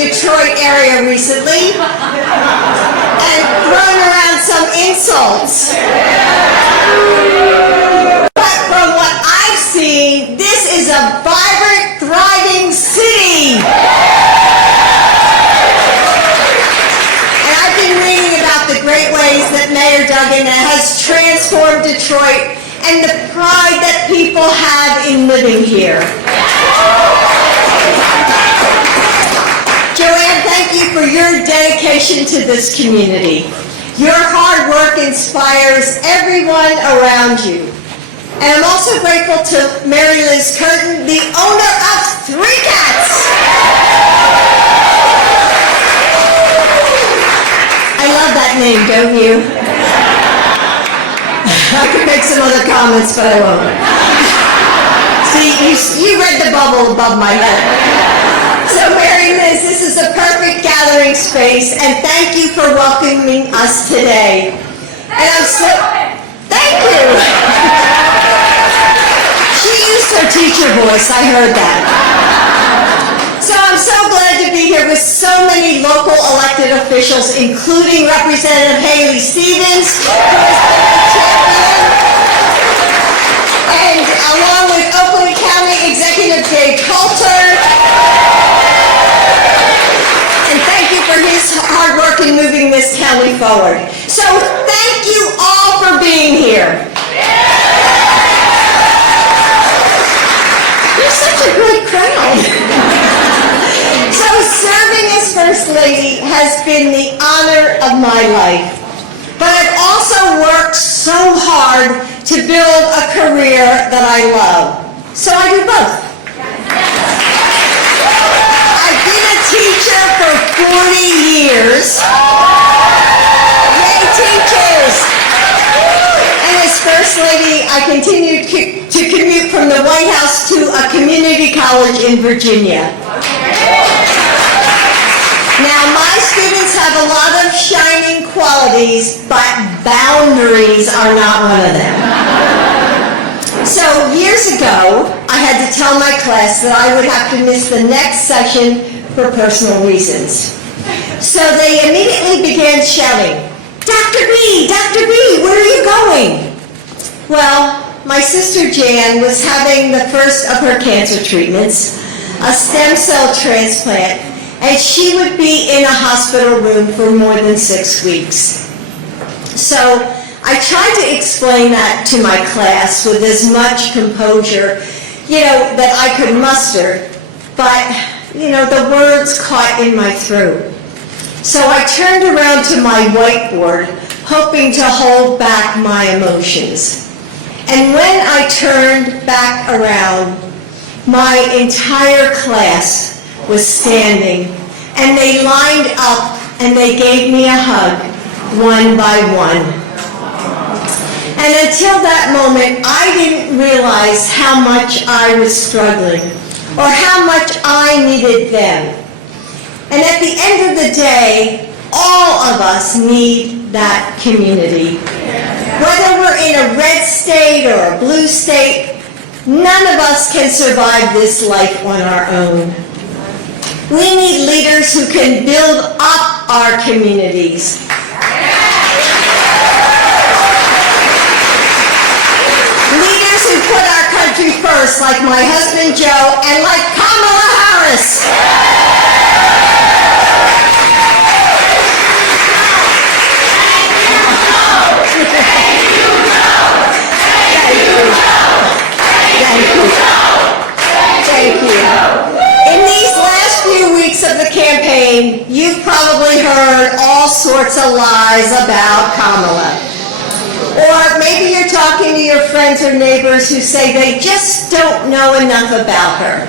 Detroit area recently and thrown around some insults. But from what I've seen, this is a vibrant, thriving city. And I've been reading about the great ways that Mayor Duggan has transformed Detroit and the pride that people have in living here. Joanne, thank you for your dedication to this community. Your hard work inspires everyone around you. And I'm also grateful to Mary Liz Curtin, the owner of 3 cats. I love that name, don't you? I could make some other comments, but I won't. See, you read the bubble above my head. So Mary Liz, this is a perfect gathering space, and thank you for welcoming us today. And I'm so, thank you. She used her teacher voice, I heard that. So I'm so glad to be here with so many local elected officials, including Representative Haley Stevens, who has been a champion, and along with Oakland County Executive Dave Coulter. And thank you for his hard work in moving this county forward. So thank you all for being here. You're such a great crowd. So serving as First Lady has been the honor of my life. But I've also worked so hard to build a career that I love. So I do both. I've been a teacher for 40 years. Yay, teachers! And as First Lady, I continue to commute from the White House to a community college in Virginia. Now, my students have a lot of shining qualities, but boundaries are not one of them. So years ago, I had to tell my class that I would have to miss the next session for personal reasons. So they immediately began shouting, "Dr. B, Dr. B, where are you going?" Well, my sister Jan was having the first of her cancer treatments, a stem cell transplant, and she would be in a hospital room for more than 6 weeks. So I tried to explain that to my class with as much composure, that I could muster, but, the words caught in my throat. So I turned around to my whiteboard, hoping to hold back my emotions. And when I turned back around, my entire class was standing, and they lined up and they gave me a hug, one by one. And until that moment, I didn't realize how much I was struggling or how much I needed them. And at the end of the day, all of us need that community. Whether we're in a red state or a blue state, none of us can survive this life on our own. We need leaders who can build up our communities. Leaders who put our country first, like my husband Joe and like Kamala Harris. Thank you. In these last few weeks of the campaign, you've probably heard all sorts of lies about Kamala. Or maybe you're talking to your friends or neighbors who say they just don't know enough about her.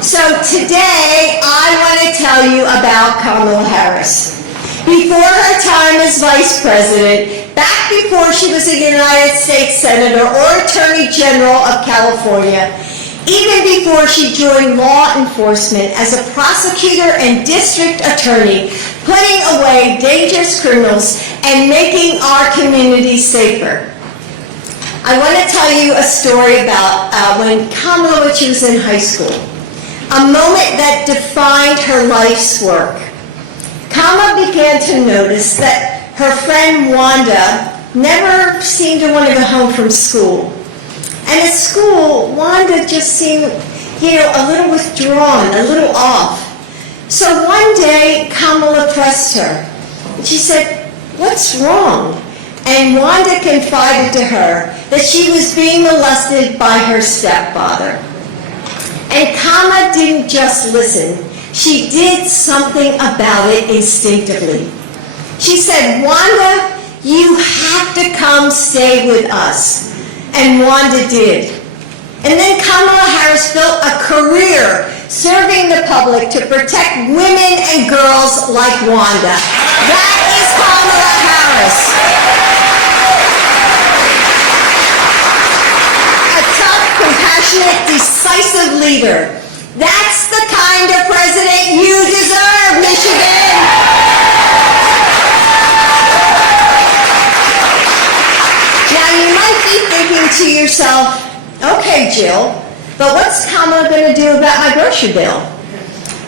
So today, I want to tell you about Kamala Harris. Before her time as Vice President, back before she was a United States Senator or Attorney General of California, even before she joined law enforcement as a prosecutor and district attorney, putting away dangerous criminals and making our community safer. I want to tell you a story about when Kamala, when she was in high school. a moment that defined her life's work. Kamala began to notice that her friend Wanda never seemed to want to go home from school. And at school, Wanda just seemed, a little withdrawn, a little off. So one day, Kamala pressed her. She said, "What's wrong?" And Wanda confided to her that she was being molested by her stepfather. And Kamala didn't just listen. She did something about it instinctively. She said, "Wanda, you have to come stay with us." And Wanda did. And then Kamala Harris built a career serving the public to protect women and girls like Wanda. That is Kamala Harris. A tough, compassionate, decisive leader. That's the kind of president you deserve, Michigan. Now you might be thinking to yourself, "Okay, Jill, but what's Kamala going to do about my grocery bill?"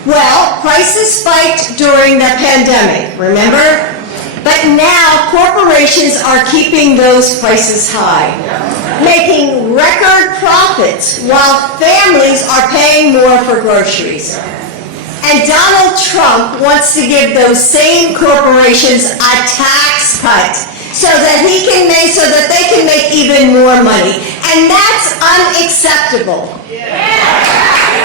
Well, prices spiked during the pandemic, remember? But now corporations are keeping those prices high, making record profits while families are paying more for groceries. And Donald Trump wants to give those same corporations a tax cut so that they can make even more money. And that's unacceptable.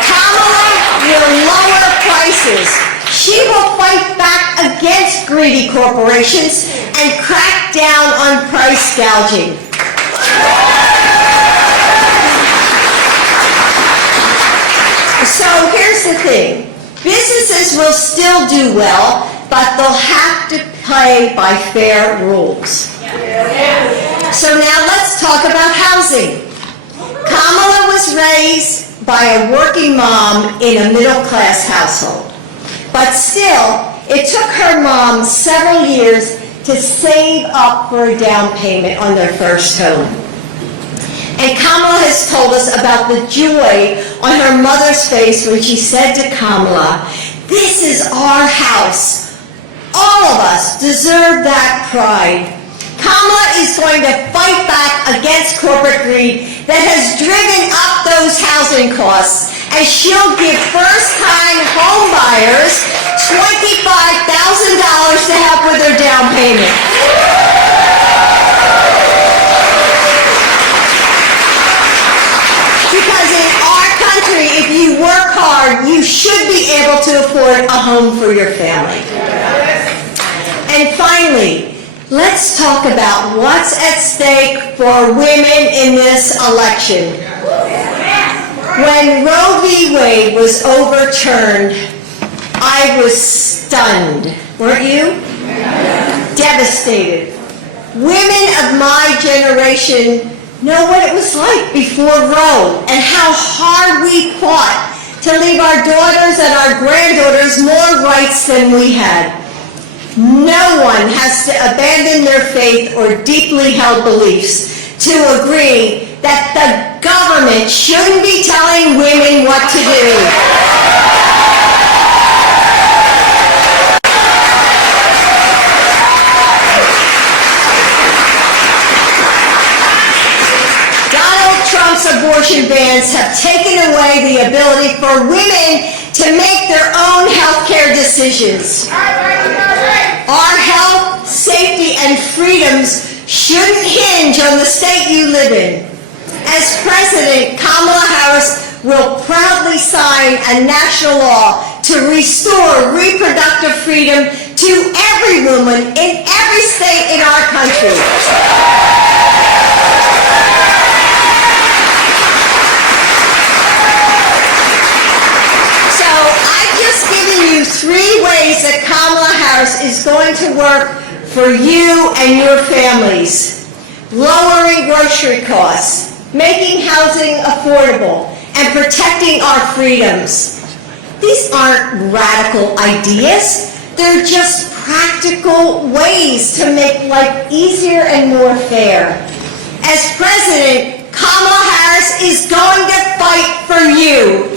Kamala will lower prices. She will fight back against greedy corporations and crack down on price gouging. So here's the thing. Businesses will still do well, but they'll have to play by fair rules. So now let's talk about housing. Kamala was raised by a working mom in a middle-class household. But still, it took her mom several years to save up for a down payment on their first home. And Kamala has told us about the joy on her mother's face when she said to Kamala, "This is our house. All of us deserve that pride." Kamala is going to fight back against corporate greed that has driven up those housing costs, and she'll give first-time home buyers $25,000 to help with their down payment. Because in our country, if you work hard, you should be able to afford a home for your family. And finally, let's talk about what's at stake for women in this election. When Roe v. Wade was overturned, I was stunned. Weren't you? Devastated. Women of my generation know what it was like before Roe and how hard we fought to leave our daughters and our granddaughters more rights than we had. No one has to abandon their faith or deeply held beliefs to agree that the government shouldn't be telling women what to do. Donald Trump's abortion bans have taken away the ability for women to make their own health care decisions. Our health, safety, and freedoms shouldn't hinge on the state you live in. As president, Kamala Harris will proudly sign a national law to restore reproductive freedom to every woman in every state in our country. So I've just given you 3 ways that Kamala Harris is going to work for you and your families. Lowering grocery costs, making housing affordable, and protecting our freedoms. These aren't radical ideas. They're just practical ways to make life easier and more fair. As president, Kamala Harris is going to fight for you.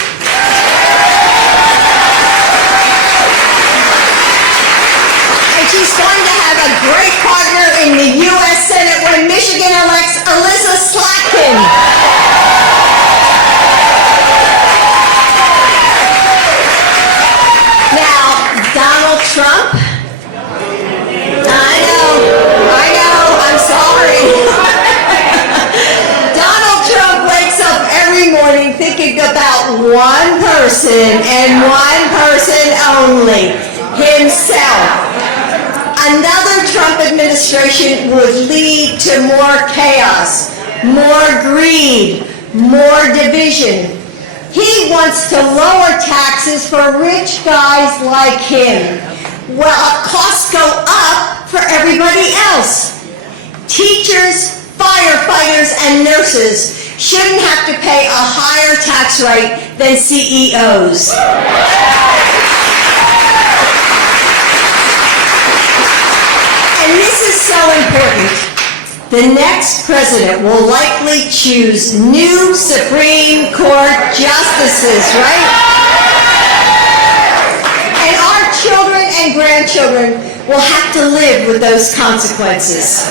one person and one person only, himself. Another Trump administration would lead to more chaos, more greed, more division. He wants to lower taxes for rich guys like him, while costs go up for everybody else. Teachers, firefighters, and nurses shouldn't have to pay a higher tax rate than CEOs. And this is so important. The next president will likely choose new Supreme Court justices, right? And our children and grandchildren will have to live with those consequences.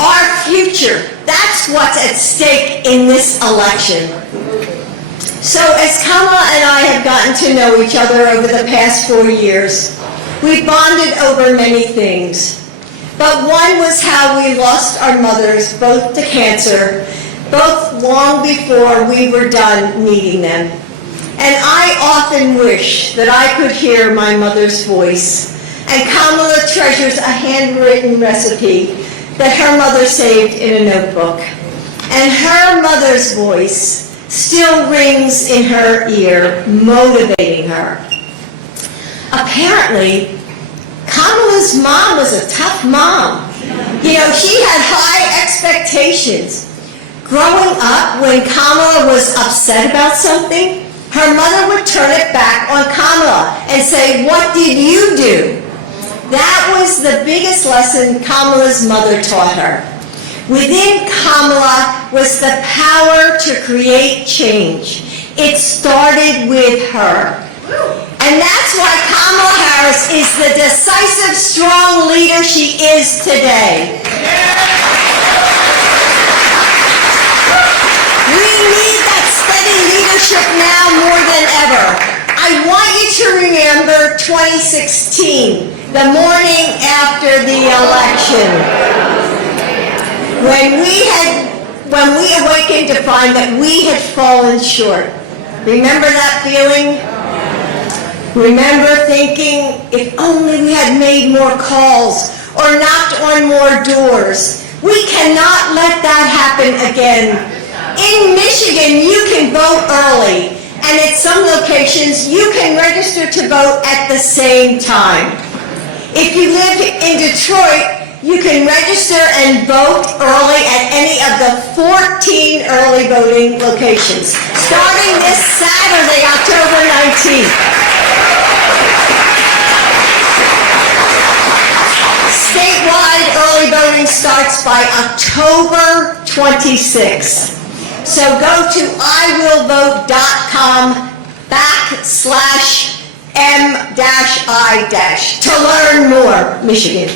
Our future, that's what's at stake in this election. So as Kamala and I have gotten to know each other over the past 4 years, we bonded over many things. But one was how we lost our mothers both to cancer, both long before we were done needing them. And I often wish that I could hear my mother's voice. And Kamala treasures a handwritten recipe that her mother saved in a notebook. And her mother's voice still rings in her ear, motivating her. Apparently, Kamala's mom was a tough mom. You know, she had high expectations. Growing up, when Kamala was upset about something, her mother would turn it back on Kamala and say, "What did you do?" That was the biggest lesson Kamala's mother taught her. Within Kamala was the power to create change. It started with her. And that's why Kamala Harris is the decisive, strong leader she is today. We need that steady leadership now more than ever. I want you to remember 2016, the morning after the election, when we awakened to find that we had fallen short. Remember that feeling? Remember thinking, if only we had made more calls or knocked on more doors. We cannot let that happen again. In Michigan, you can vote early, and at some locations, you can register to vote at the same time. If you live in Detroit, you can register and vote early at any of the 14 early voting locations, starting this Saturday, October 19th. Statewide early voting starts by October 26th. So go to iwillvote.com/m-i- to learn more, Michigan.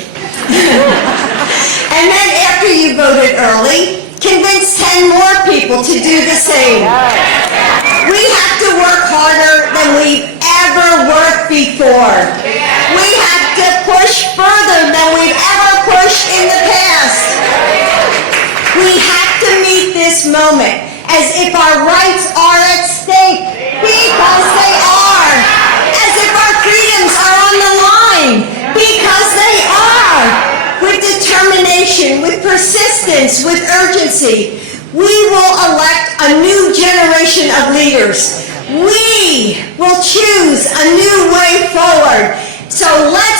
And then after you voted early, convince 10 more people to do the same. We have to work harder than we've ever worked before. We have to push further than we've ever pushed in the past. We have to meet this moment as if our rights are at stake, because they are. As if our freedoms are on the line, because they are. With determination, with persistence, with urgency, we will elect a new generation of leaders. We will choose a new way forward. So let's